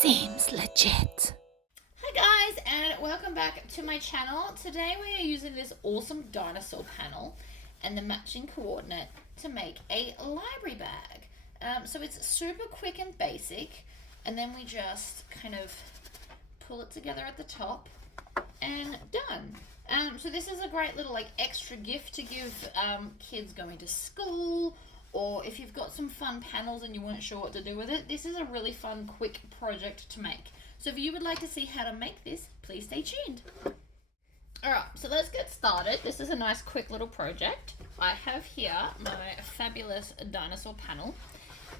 Seems legit. Hi guys, and welcome back to my channel. Today we are using this awesome dinosaur panel and the matching coordinate to make a library bag. So it's super quick and basic, and then we just kind of pull it together at the top and done. So this is a great little extra gift to give kids going to school, or if you've got some fun panels and you weren't sure what to do with it, this is a really fun quick project to make. So if you would like to see how to make this, please stay tuned. Alright, so let's get started. This is a nice quick little project. I have here my fabulous dinosaur panel,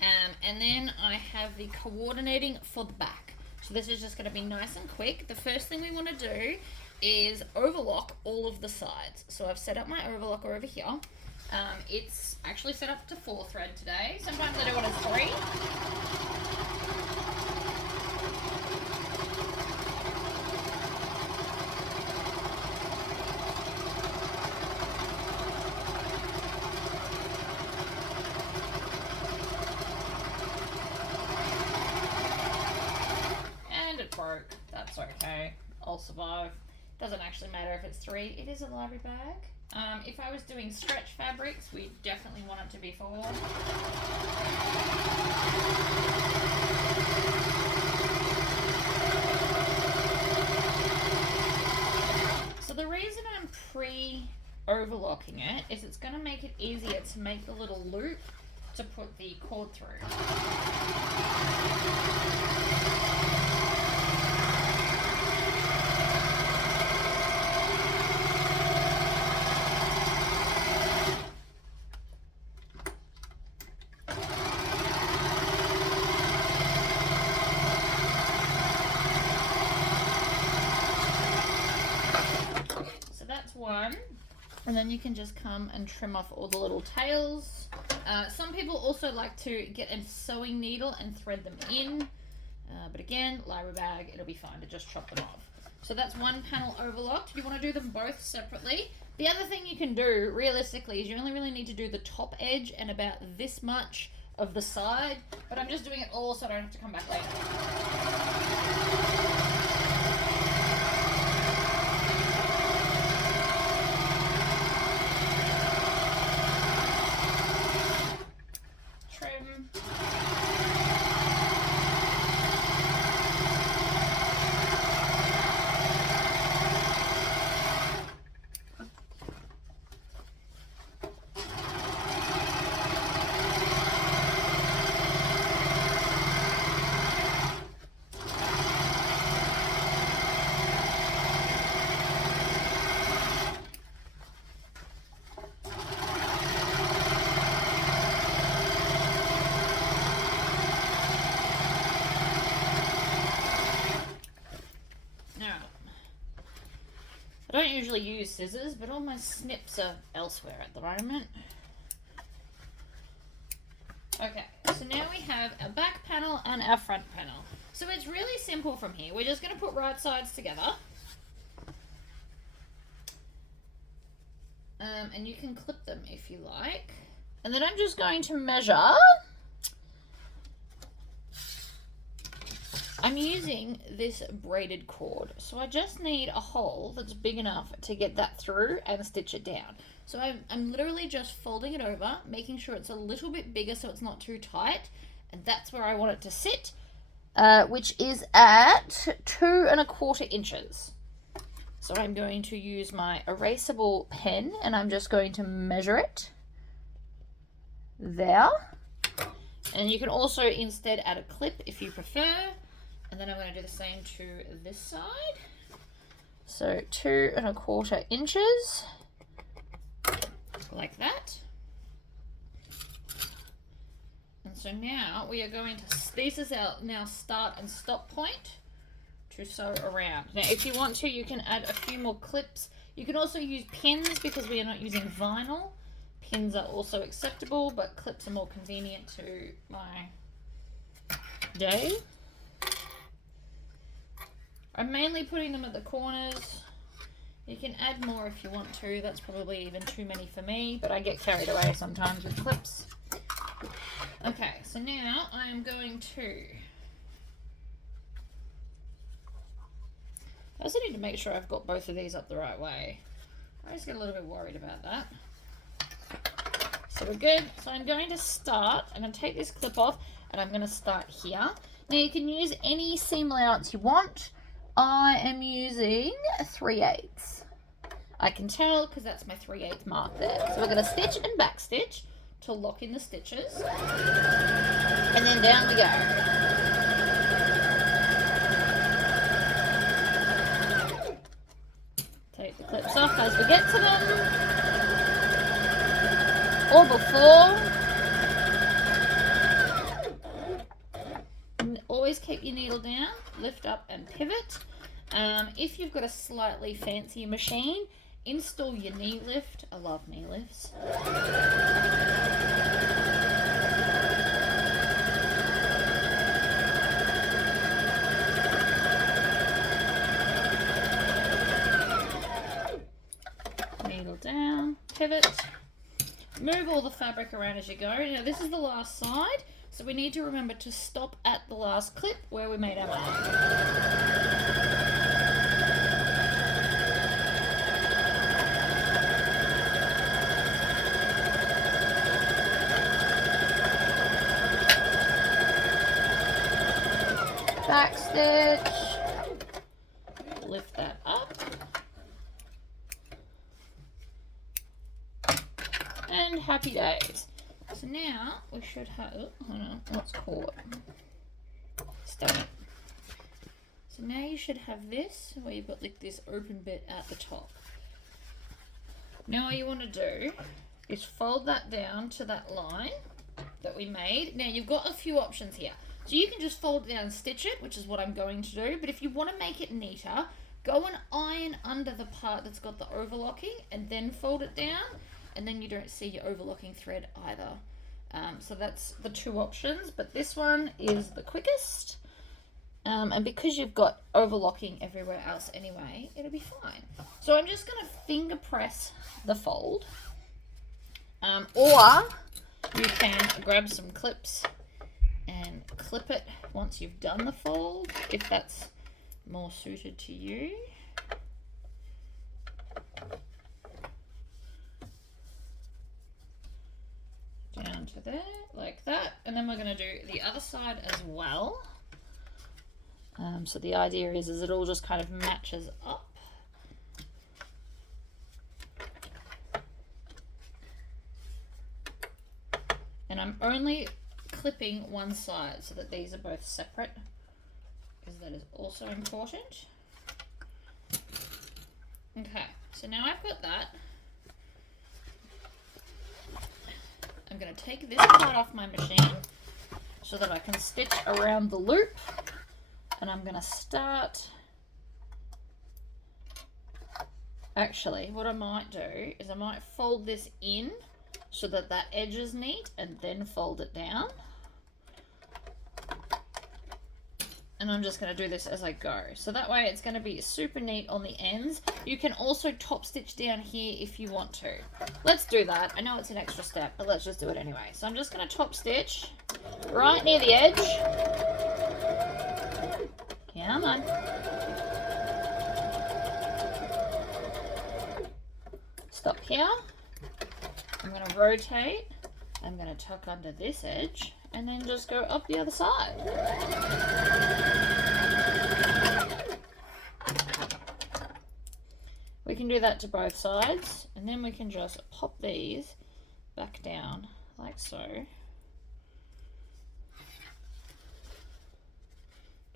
and then I have the coordinating for the back. So this is just going to be nice and quick. The first thing we want to do is overlock all of the sides. So I've set up my overlocker over here. It's actually set up to 4 thread today. Sometimes I do it as 3. And it broke. That's okay. I'll survive. Doesn't actually matter if it's 3. It is a library bag. If I was doing stretch fabrics, we definitely want it to be 4. So the reason I'm pre-overlocking it is it's going to make it easier to make the little loop to put the cord through. One, and then you can just come and trim off all the little tails. Some people also like to get a sewing needle and thread them in, but again, library bag, it'll be fine to just chop them off. So that's one panel overlocked. You want to do them both separately. The other thing you can do realistically is you only really need to do the top edge and about this much of the side, but I'm just doing it all so I don't have to come back later. I don't usually use scissors, but all my snips are elsewhere at the moment. Okay, so now we have our back panel and our front panel. So it's really simple from here. We're just going to put right sides together. And you can clip them if you like. And then I'm just going to measure. I'm using this braided cord, so I just need a hole that's big enough to get that through and stitch it down. So I'm literally just folding it over, making sure it's a little bit bigger so it's not too tight, and that's where I want it to sit, which is at 2 1/4 inches. So I'm going to use my erasable pen and I'm just going to measure it there. And you can also instead add a clip if you prefer. And then I'm going to do the same to this side. So 2 1/4 inches, like that. And so now we are going to, this is our now start and stop point to sew around. Now if you want to, you can add a few more clips. You can also use pins because we are not using vinyl. Pins are also acceptable, but clips are more convenient to my day. I'm mainly putting them at the corners. You can add more if you want to. That's probably even too many for me, but I get carried away sometimes with clips. Okay, so now I am going to I also need to make sure I've got both of these up the right way. I always get a little bit worried about that. So we're good. So I'm going to take this clip off and I'm going to start here. Now you can use any seam allowance you want. I am using 3/8. I can tell because that's my 3/8 mark there. So we're going to stitch and back stitch to lock in the stitches. And then down we go. Take the clips off as we get to them. Or before. And always keep your needle down, lift up and pivot. If you've got a slightly fancier machine, install your knee lift. I love knee lifts. Needle down, pivot. Move all the fabric around as you go. Now this is the last side, so we need to remember to stop at the last clip where we made our mark. Back stitch, lift that up, and happy days. So now we should have, oh, hold on, what's caught? Stone it. So now you should have this, where you've got like this open bit at the top. Now what you want to do is fold that down to that line that we made. Now you've got a few options here. So you can just fold it down and stitch it, which is what I'm going to do. But if you want to make it neater, go and iron under the part that's got the overlocking and then fold it down. And then you don't see your overlocking thread either. So that's the two options. But this one is the quickest. And because you've got overlocking everywhere else anyway, it'll be fine. So I'm just going to finger press the fold. Or you can grab some clips and clip it once you've done the fold, if that's more suited to you. Down to there, like that. And then we're going to do the other side as well. So the idea is it all just kind of matches up. And I'm only clipping one side so that these are both separate, because that is also important. Okay, so now I've got that. I'm going to take this part off my machine so that I can stitch around the loop, and I'm going to start. Actually, what I might do is I might fold this in so that that edge is neat and then fold it down. And I'm just going to do this as I go. So that way it's going to be super neat on the ends. You can also top stitch down here if you want to. Let's do that. I know it's an extra step, but let's just do it anyway. So I'm just going to top stitch right near the edge. Come on. Stop here. I'm going to rotate. I'm going to tuck under this edge and then just go up the other side. We can do that to both sides, and then we can just pop these back down like so.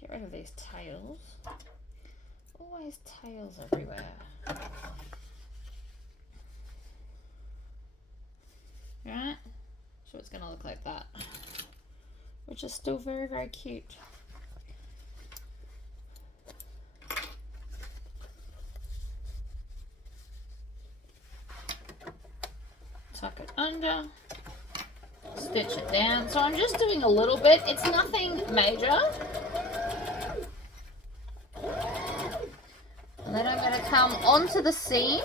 Get rid of these tails. Always tails everywhere. Right? So it's going to look like that, which is still very, very cute. Tuck it under, stitch it down. So I'm just doing a little bit. It's nothing major. And then I'm going to come onto the seam,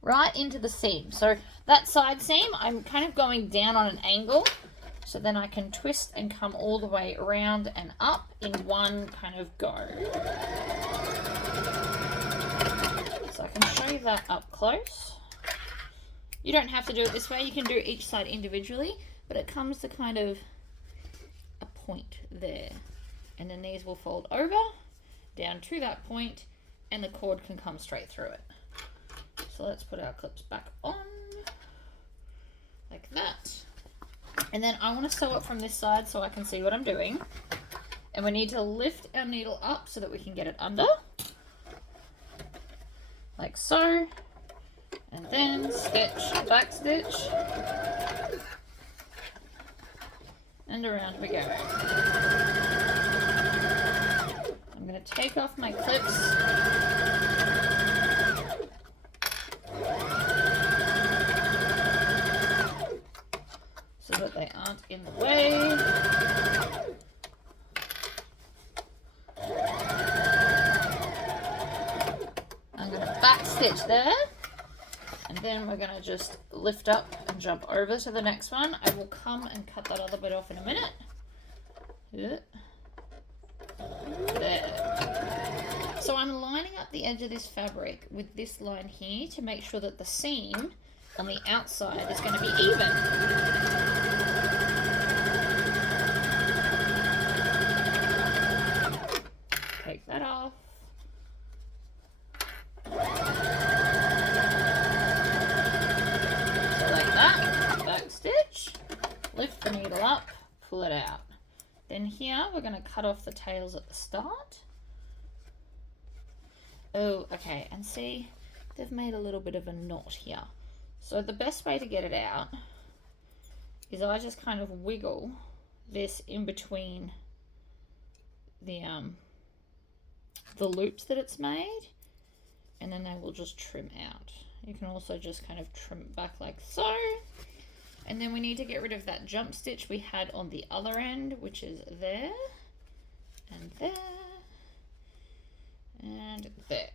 right into the seam. So that side seam, I'm kind of going down on an angle, so then I can twist and come all the way around and up in one kind of go. So I can show you that up close. You don't have to do it this way. You can do each side individually, but it comes to kind of a point there. And then these will fold over down to that point, and the cord can come straight through it. So let's put our clips back on like that. And then I want to sew it from this side so I can see what I'm doing. And we need to lift our needle up so that we can get it under. Like so. And then stitch, back stitch. And around we go. I'm going to take off my clips. So that they aren't in the way. I'm going to back stitch there. And then we're going to just lift up and jump over to the next one. I will come and cut that other bit off in a minute. There. So I'm lining up the edge of this fabric with this line here to make sure that the seam on the outside is going to be even. Take that off. Stitch, lift the needle up, pull it out. Then here we're going to cut off the tails at the start. Oh, okay, and see, they've made a little bit of a knot here. So the best way to get it out is I just kind of wiggle this in between the loops that it's made, and then they will just trim out. You can also just kind of trim it back like so. And then we need to get rid of that jump stitch we had on the other end, which is there, and there, and there.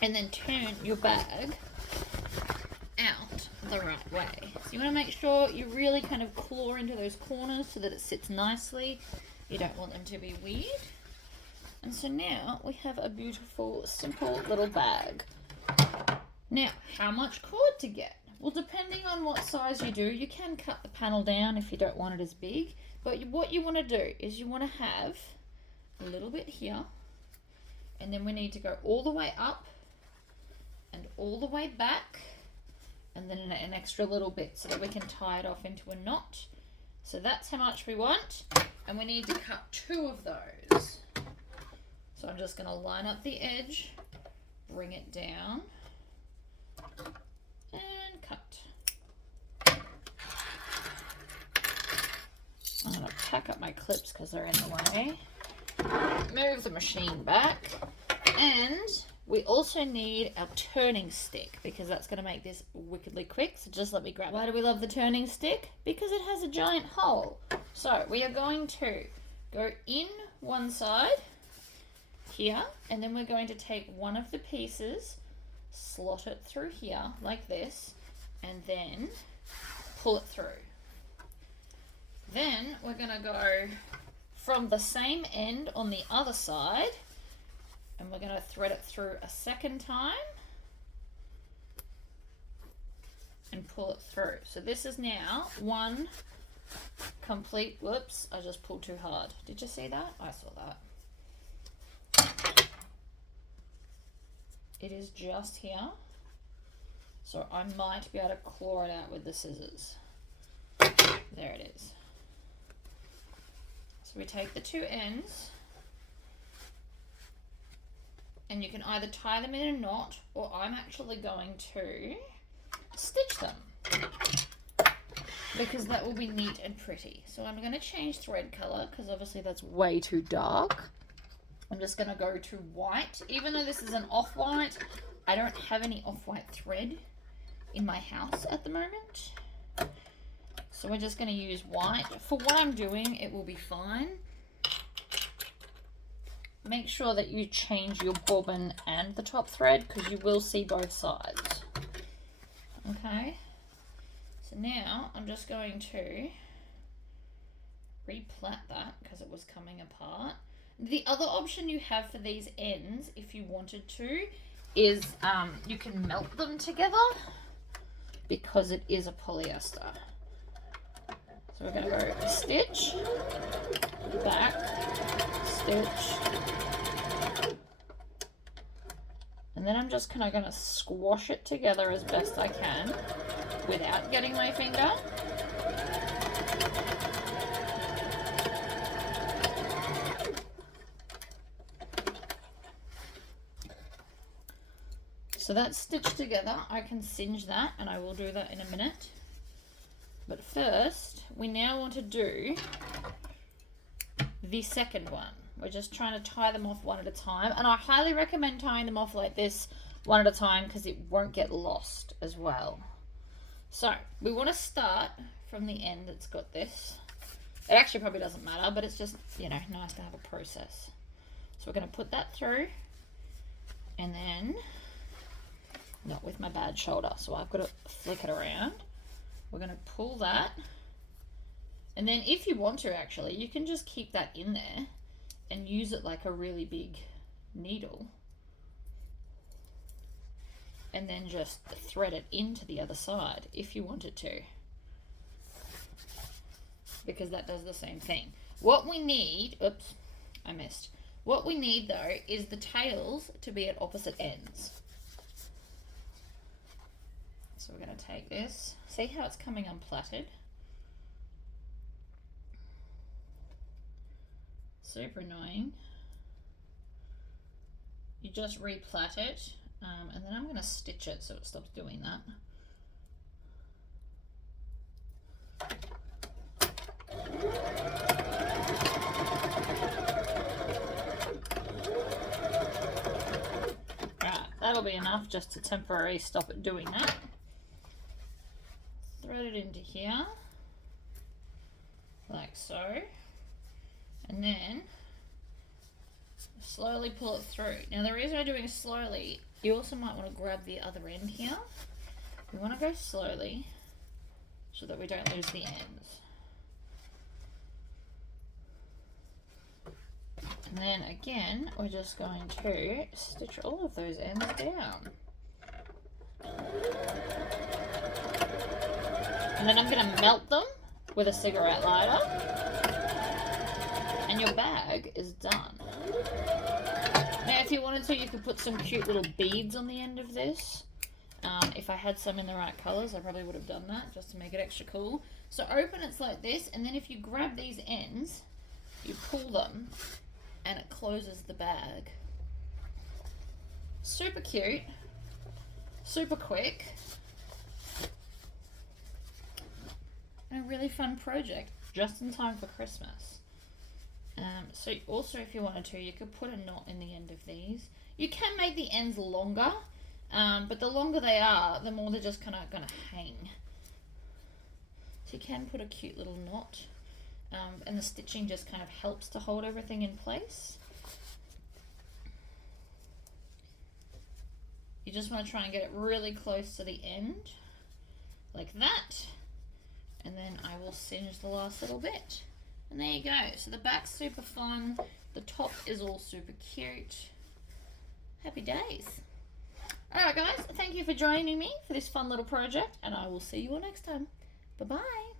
And then turn your bag out the right way. So you want to make sure you really kind of claw into those corners so that it sits nicely. You don't want them to be weird. And so now we have a beautiful, simple little bag. Now, how much cord to get? Well, depending on what size you do, you can cut the panel down if you don't want it as big. But what you want to do is you want to have a little bit here. And then we need to go all the way up and all the way back. And then an extra little bit so that we can tie it off into a knot. So that's how much we want. And we need to cut 2 of those. So I'm just going to line up the edge, bring it down. And cut. I'm going to pack up my clips because they're in the way. Move the machine back. And we also need our turning stick because that's going to make this wickedly quick. So just let me grab it. Why do we love the turning stick? Because it has a giant hole. So we are going to go in one side here, and then we're going to take one of the pieces, slot it through here like this, and then pull it through. Then we're going to go from the same end on the other side, and we're going to thread it through a second time and pull it through. So this is now one complete, whoops, I just pulled too hard. Did you see that? I saw that. It is just here, so I might be able to claw it out with the scissors. There it is. So we take the 2 ends, and you can either tie them in a knot, or I'm actually going to stitch them, because that will be neat and pretty. So I'm going to change thread color, because obviously that's way too dark. I'm just going to go to white. Even though this is an off-white, I don't have any off-white thread in my house at the moment. So we're just going to use white. For what I'm doing, it will be fine. Make sure that you change your bobbin and the top thread because you will see both sides. Okay. So now I'm just going to replat that because it was coming apart. The other option you have for these ends, if you wanted to, is you can melt them together because it is a polyester. So we're going to go stitch, back, stitch, and then I'm just kind of going to squash it together as best I can without getting my finger. So that's stitched together. I can singe that, and I will do that in a minute. But first, we now want to do the second one. We're just trying to tie them off one at a time, and I highly recommend tying them off like this one at a time because it won't get lost as well. So we want to start from the end that's got this. It actually probably doesn't matter, but it's just, you know, nice to have a process. So we're going to put that through, and then, not with my bad shoulder, so I've got to flick it around. We're going to pull that, and then if you want to, actually, you can just keep that in there and use it like a really big needle, and then just thread it into the other side if you wanted to, because that does the same thing. What we need, oops, I missed. What we need though is the tails to be at opposite ends. So we're going to take this, see how it's coming unplaited? Super annoying. You just replat it, and then I'm going to stitch it so it stops doing that. Right, that'll be enough just to temporarily stop it doing that. Thread it into here, like so, and then slowly pull it through. Now the reason I'm doing it slowly, you also might want to grab the other end here. We want to go slowly so that we don't lose the ends. And then again, we're just going to stitch all of those ends down. And then I'm going to melt them with a cigarette lighter, and your bag is done. Now if you wanted to, you could put some cute little beads on the end of this. If I had some in the right colours, I probably would have done that just to make it extra cool. So open it's like this, and then if you grab these ends, you pull them, and it closes the bag. Super cute, super quick, and a really fun project, just in time for Christmas. So also, if you wanted to, you could put a knot in the end of these. You can make the ends longer, but the longer they are, the more they're just kind of going to hang. So you can put a cute little knot, and the stitching just kind of helps to hold everything in place. You just want to try and get it really close to the end, like that. And then I will singe the last little bit. And there you go. So the back's super fun. The top is all super cute. Happy days. Alright guys, thank you for joining me for this fun little project, and I will see you all next time. Bye-bye.